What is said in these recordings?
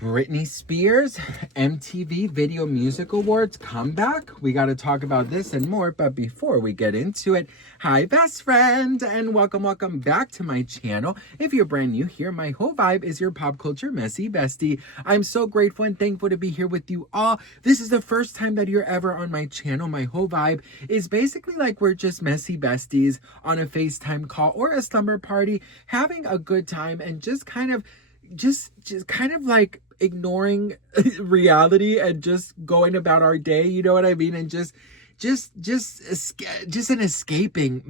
Britney Spears MTV Video Music Awards comeback. We got to talk about this and more, but before we get into it, hi best friend, and welcome back to my channel. If you're brand new here, my whole vibe is your pop culture messy bestie. I'm so grateful and thankful to be here with you all. This is the first time that you're ever on my channel. My whole vibe is basically like we're just messy besties on a FaceTime call or a slumber party, having a good time and just kind of like ignoring reality and just going about our day, you know what I mean? And just an escapism.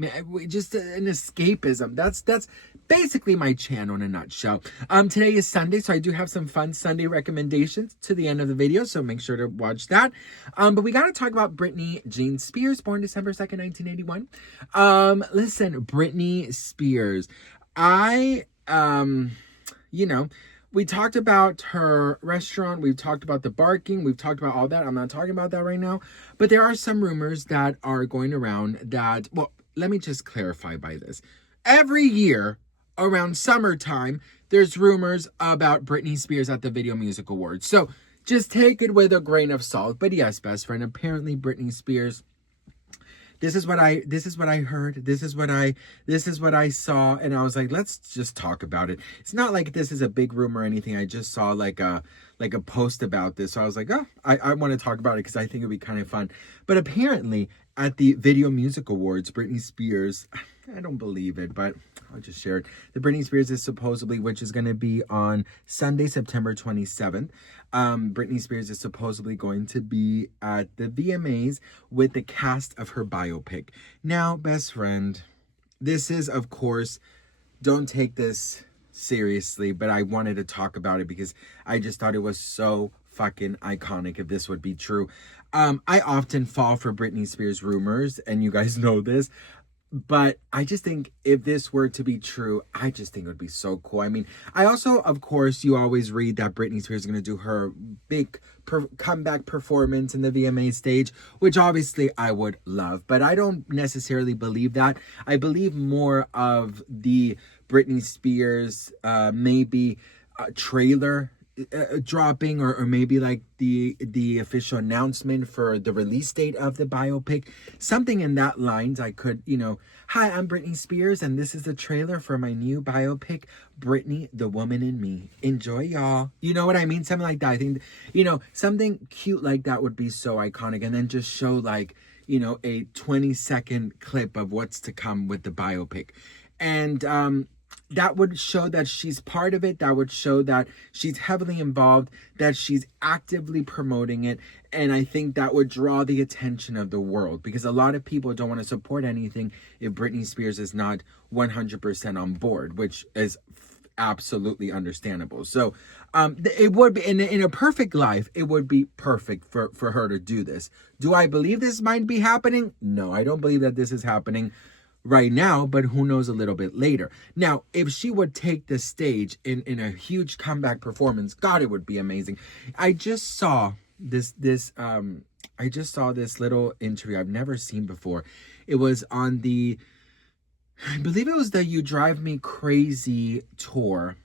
That's basically my channel in a nutshell. Today is Sunday, so I do have some fun Sunday recommendations to the end of the video, so make sure to watch that. But we got to talk about Britney Jean Spears, born December 2nd, 1981. Listen, Britney Spears. We talked about her restaurant. We've talked about the barking. We've talked about all that. I'm not talking about that right now. But there are some rumors that are going around that, well, let me just clarify by this. Every year around summertime, there's rumors about Britney Spears at the Video Music Awards. So just take it with a grain of salt. But yes, best friend, apparently Britney Spears, this is what I heard. This is what I saw. And I was like, let's just talk about it. It's not like this is a big rumor or anything. I just saw like a post about this. So I was like, oh, I want to talk about it because I think it'd be kind of fun. But apparently at the Video Music Awards, Britney Spears, I don't believe it, but I'll just share it. The Britney Spears is supposedly, which is going to be on Sunday, September 27th. Britney Spears is supposedly going to be at the VMAs with the cast of her biopic. Now, best friend, this is, of course, don't take this seriously, but I wanted to talk about it because I just thought it was so fucking iconic if this would be true. I often fall for Britney Spears rumors, and you guys know this. But I just think if this were to be true, I just think it would be so cool. I mean, I also, of course, you always read that Britney Spears is going to do her big comeback performance in the VMA stage, which obviously I would love. But I don't necessarily believe that. I believe more of the Britney Spears maybe trailer dropping or maybe like the official announcement for the release date of the biopic, something in that lines. I could, hi, I'm Britney Spears and this is the trailer for my new biopic, Britney, the Woman in Me. Enjoy, y'all. You know what I mean? Something like that. I think, something cute like that would be so iconic, and then just show like, a 20-second clip of what's to come with the biopic. And that would show that she's part of it. That would show that she's heavily involved, that she's actively promoting it. And I think that would draw the attention of the world, because a lot of people don't want to support anything if Britney Spears is not 100% on board, which is absolutely understandable. So it would be, in a perfect life, it would be perfect for her to do this. Do I believe this might be happening? No, I don't believe that this is happening right now, but who knows a little bit later. Now, if she would take the stage in a huge comeback performance, God, it would be amazing. I just saw this little interview I've never seen before. It was on I believe it was the You Drive Me Crazy tour.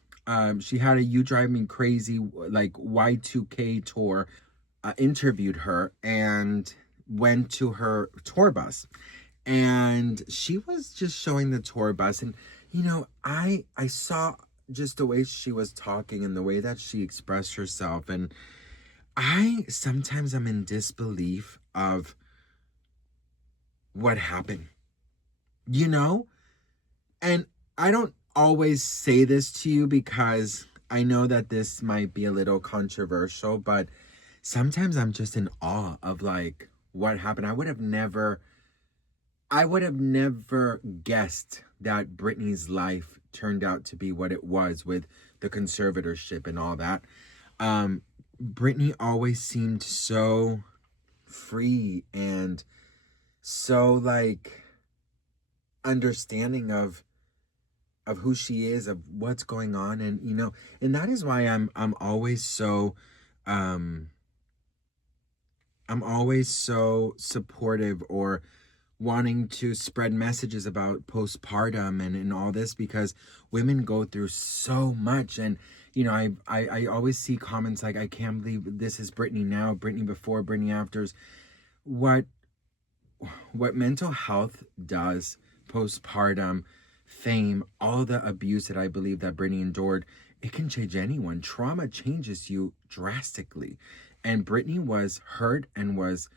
She had a You Drive Me Crazy like Y2K tour, interviewed her and went to her tour bus. And she was just showing the tour bus. And, I saw just the way she was talking and the way that she expressed herself. And sometimes I'm in disbelief of what happened, And I don't always say this to you because I know that this might be a little controversial, but sometimes I'm just in awe of like what happened. I would have never guessed that Britney's life turned out to be what it was with the conservatorship and all that. Britney always seemed so free and so like understanding of who she is, of what's going on. And, and that is why I'm always so, I'm always so supportive or wanting to spread messages about postpartum and all this, because women go through so much. And I always see comments like, I can't believe this is Britney now, Britney before, Britney afters. What mental health does, postpartum, fame, all the abuse that I believe that Britney endured, it can change anyone. Trauma changes you drastically. And Britney was hurt and was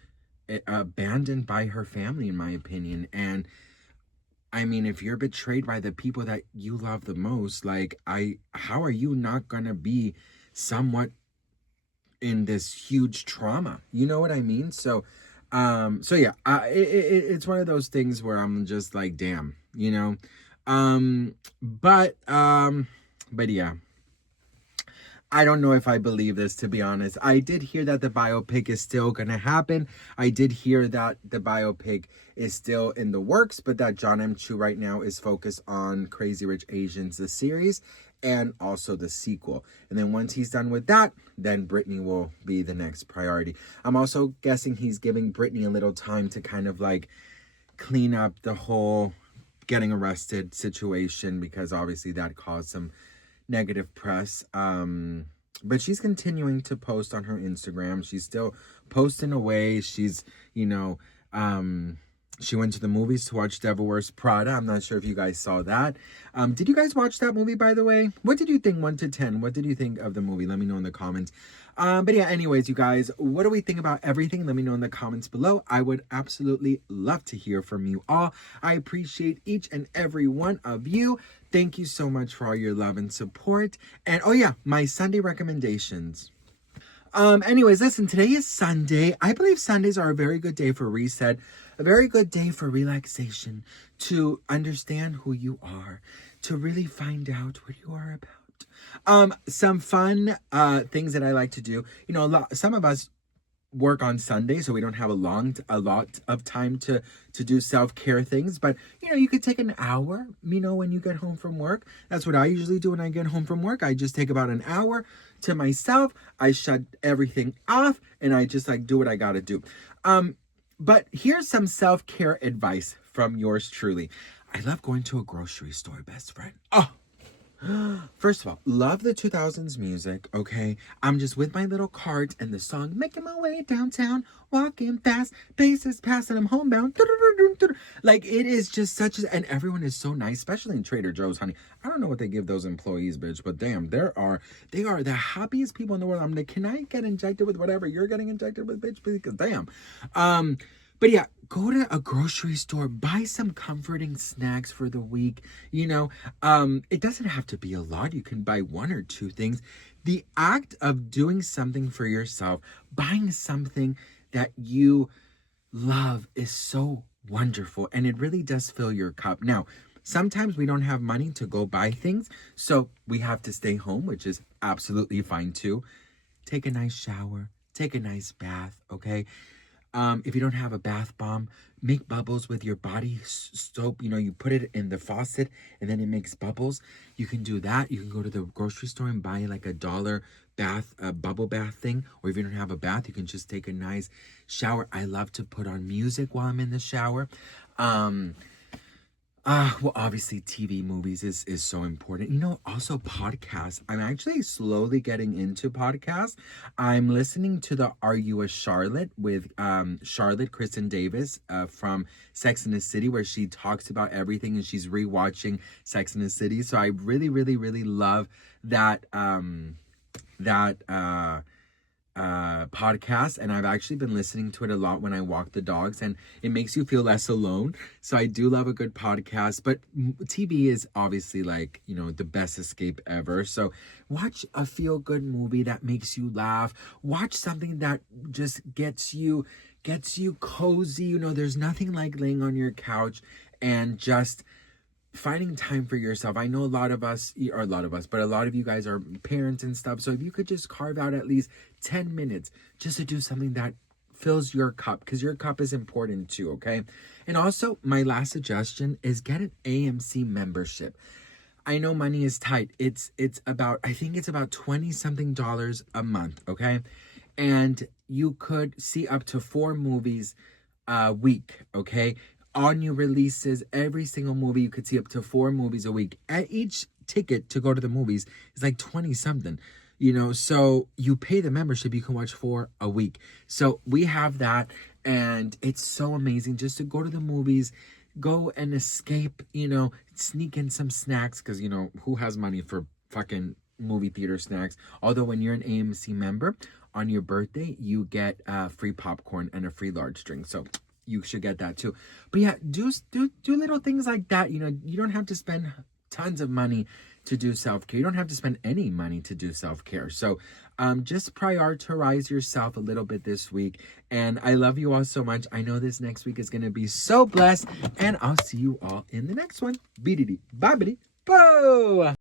abandoned by her family, in my opinion. And I mean, if you're betrayed by the people that you love the most, like, how are you not gonna be somewhat in this huge trauma? You know what I mean? So yeah, it's one of those things where I'm just like, damn, you know. Um, but yeah. I don't know if I believe this, to be honest. I did hear that the biopic is still going to happen. I did hear that the biopic is still in the works, but that John M. Chu right now is focused on Crazy Rich Asians, the series, and also the sequel. And then once he's done with that, then Britney will be the next priority. I'm also guessing he's giving Britney a little time to kind of like clean up the whole getting arrested situation, because obviously that caused some negative press. But she's continuing to post on her Instagram. She's still posting away. She's, she went to the movies to watch Devil Wears Prada. I'm not sure if you guys saw that. Did you guys watch that movie, by the way? What did you think, 1 to 10? What did you think of the movie? Let me know in the comments. But yeah, anyways, you guys, what do we think about everything? Let me know in the comments below. I would absolutely love to hear from you all. I appreciate each and every one of you. Thank you so much for all your love and support. And oh yeah, my Sunday recommendations. Anyways, listen, today is Sunday. I believe Sundays are a very good day for reset, a very good day for relaxation, to understand who you are, to really find out what you are about. Some fun things that I like to do. Some of us work on Sunday, so we don't have a lot of time to do self-care things, but you could take an hour, when you get home from work. That's what I usually do when I get home from work. I just take about an hour to myself. I shut everything off and I just like do what I gotta do. But here's some self-care advice from yours truly. I love going to a grocery store, best friend. First of all, love the 2000s music, okay? I'm just with my little cart and the song, making my way downtown, walking fast, paces past, and I'm homebound. Like, it is just and everyone is so nice, especially in Trader Joe's, honey. I don't know what they give those employees, bitch, but damn, they are the happiest people in the world. I'm like, can I get injected with whatever you're getting injected with, bitch? Because damn. But yeah, go to a grocery store, buy some comforting snacks for the week. It doesn't have to be a lot. You can buy 1 or 2 things. The act of doing something for yourself, buying something that you love, is so wonderful, and it really does fill your cup. Now, sometimes we don't have money to go buy things, so we have to stay home, which is absolutely fine too. Take a nice shower, take a nice bath, okay? If you don't have a bath bomb, make bubbles with your body soap. You put it in the faucet and then it makes bubbles. You can do that. You can go to the grocery store and buy like $1 bubble bath thing. Or if you don't have a bath, you can just take a nice shower. I love to put on music while I'm in the shower. Well, obviously TV, movies is so important. Also podcasts. I'm actually slowly getting into podcasts. I'm listening to the Are You a Charlotte with Charlotte Kristen Davis from Sex and the City, where she talks about everything and she's rewatching Sex and the City. So I really, really, really love that podcast, and I've actually been listening to it a lot when I walk the dogs, and it makes you feel less alone. So I do love a good podcast, but TV is obviously like, the best escape ever. So watch a feel-good movie that makes you laugh. Watch something that just gets you cozy. There's nothing like laying on your couch and just finding time for yourself. I know a lot of you guys are parents and stuff. So if you could just carve out at least 10 minutes just to do something that fills your cup, because your cup is important too, okay? And also, my last suggestion is get an AMC membership. I know money is tight. It's about, I think it's about $20 something a month, okay? And you could see up to 4 movies a week, okay? All new releases, every single movie, you could see up to 4 movies a week. At each ticket to go to the movies is like 20 something. You know, so you pay the membership, you can watch for a week. So we have that, and it's so amazing just to go to the movies, go and escape, you know, sneak in some snacks, because, you know, who has money for fucking movie theater snacks? Although when you're an AMC member, on your birthday, you get free popcorn and a free large drink. So you should get that too. But yeah, do little things like that. You know, you don't have to spend tons of money to do self-care. You don't have to spend any money to do self-care. So just prioritize yourself a little bit this week. And I love you all so much. I know this next week is going to be so blessed. And I'll see you all in the next one. Bye, bye, boo.